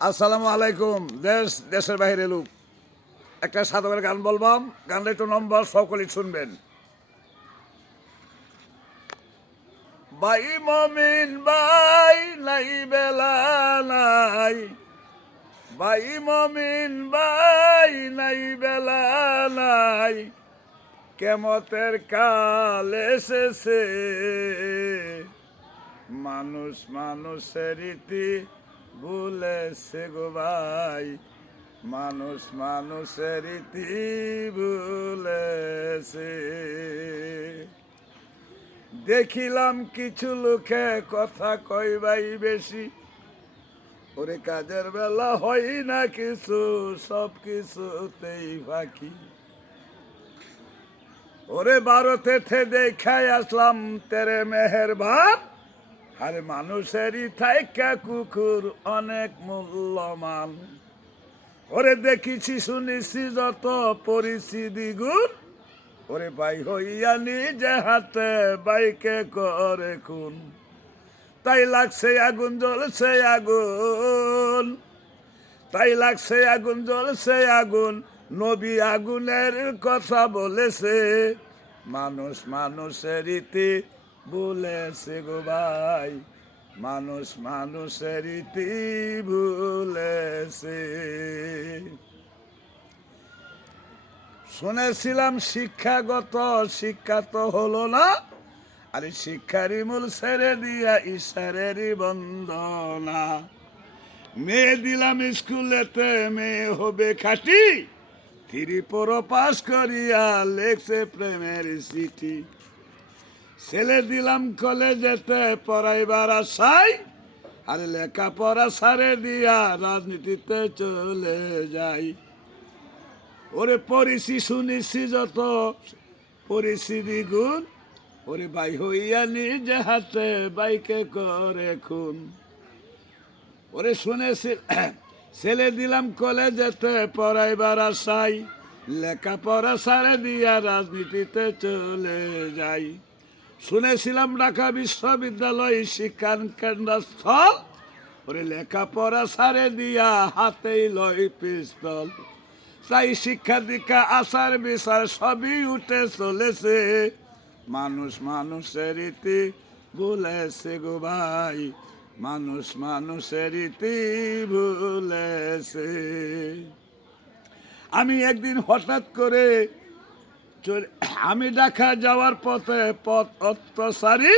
আসসালামু আলাইকুম। দেশের বাইরে লোক একটা সাধকের গান বলবাম, গানটা একটু নম্বর সকলেই শুনবেন। ভাই মমিন ভাই নাই বেলা নাই, ভাই মমিন ভাই নাই বেলা নাই, কেমতের কাল এসেছে, মানুষ মানুষের রীতি ভুলেছে গো ভাই, মানুষ মানুষের রীতি ভুলেছে। দেখিলাম কিছু লোকে কথা কইবাই বেশি, ওরে কাজের বেলা হয় না কিছু, সব কিছুতেই ফাঁকি। ওরে ভারতে দেখাই আসলাম তেরে মেহেরবান, আরে মানুষেরই থাইকা কুকুর অনেক মূল্যমান। ওরে দেখিছি শুনেছি যত পরিছি দ্বিগুণ, ওরে ভাই হইয়া নিজে হাতে বাইকে করে খুন। তাই লাগছে আগুন জ্বলছে আগুন, তাই লাগছে আগুন জ্বলছে আগুন, নবী আগুনের কথা বলেছে, মানুষ মানুষের রীতি ভুলেছে গো ভাই, মানুষ মানুষের রীতি ভুলেছে। শুনেছিলাম শিক্ষাগত শিক্ষা তো হলো না, আরে শিক্ষারই মূল ছেড়ে দিয়া ঈশ্বরেরই বন্দনা। মেয়ে দিলাম স্কুলেতে মেয়ে হবে খাটি, ত্রিপুর পাস করিয়া লেখছে প্রেমের চিঠি। ছেলে দিলাম কলেজেতে পড়াইবার আশাই, আরে লেখাপড়া সারে দিয়া রাজনীতিতে চলে যাই। ওরে পড়েছি শুনেছি যত পড়েছি দ্বিগুণ, ওরে ভাই হইয়া নিজে হাতে বাইকে করে খুন। ওরে শুনেছি ছেলে দিলাম কলেজেতে পড়াইবার আশাই, লেখাপড়া সারে দিয়া রাজনীতিতে চলে যাই। শুনেছিলাম ঢাকা বিশ্ববিদ্যালয় শিক্ষার কেন্দ্রস্থল, ওরে লেখাপড়া সারে দিয়া হাতেই লয় পিস্তল। তাই শিক্ষা দীক্ষা আচার বিচার সবই উঠে চলেছে, মানুষ মানুষের রীতি ভুলেছে গো ভাই, মানুষ মানুষের রীতি ভুলেছে। আমি একদিন হঠাৎ করে আমি ঢাকা যাওয়ার পথে পথ অত্যাচারী,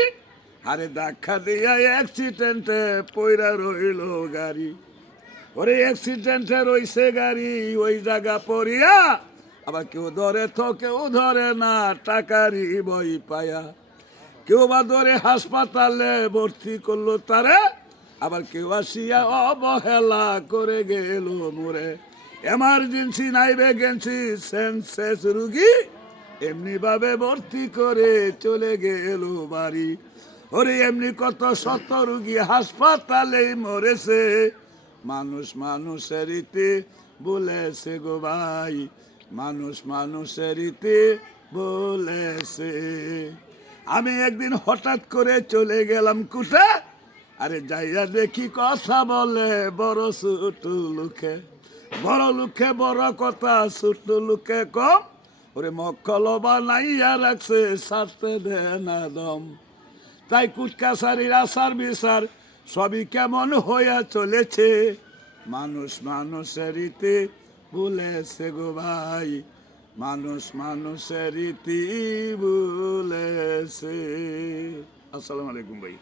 আরে ধাক্কা দিয়া অ্যাক্সিডেন্টে পইরা রইল গাড়ি। ওরে অ্যাক্সিডেন্টে রইছে গাড়ি ওই জায়গা পড়িয়া, আবার কেউ ধরে তো কেউ ধরে না টাকারই বই পায়া। কেউ বা ধরে হাসপাতালে ভর্তি করলো তারে, আবার কেউ আসিয়া অবহেলা করে গেল মোরে। এমার্জেন্সি নাই ভ্যাকেন্সি সেন্সেস রুগী, এমনি ভাবে ভর্তি করে চলে গেল বাড়ি। ওরে এমনি কত শত রুগী হাসপাতালেই মরেছে, মানুষ মানুষের রীতি বলেছে গো ভাই, মানুষ মানুষের রীতি বলেছে। আমি একদিন হঠাৎ করে চলে গেলাম কুঠে, আরে যাইয়া দেখি কথা বলে বড় ছোট লোকে, বড় লোকে বড় কথা ছোট লোকে কম। ওরে মক্কল বানাইয়া রাখছে সারতে দে না দম। তাই কুটকাছারির আচার বিচার সবই কেমন হইয়া চলেছে, মানুষ মানুষের রীতি ভুলেছে গো ভাই, মানুষ মানুষের রীতি ভুলেছে। আসসালামু আলাইকুম ভাই।